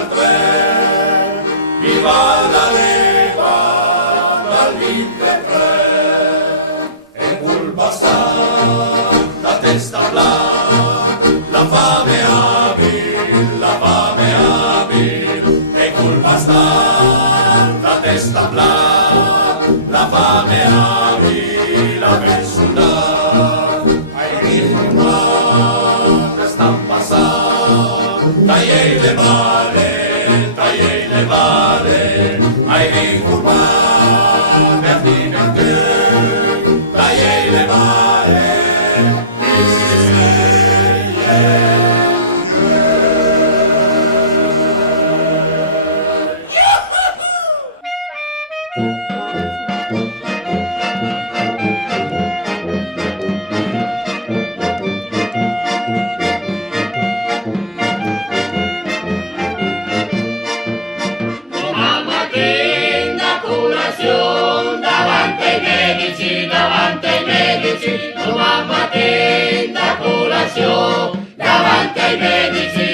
al tre, viva la Lega dal 23. E colpa sta, la testa blanca, la fame abil, la fame abil. E colpa sta, la testa blanca, la fame abil, la persona. Tagliei le vale, ai ricumani, verdi perché, tagliei le vale, davanti ai medici, domani mattina colazione, davanti ai medici.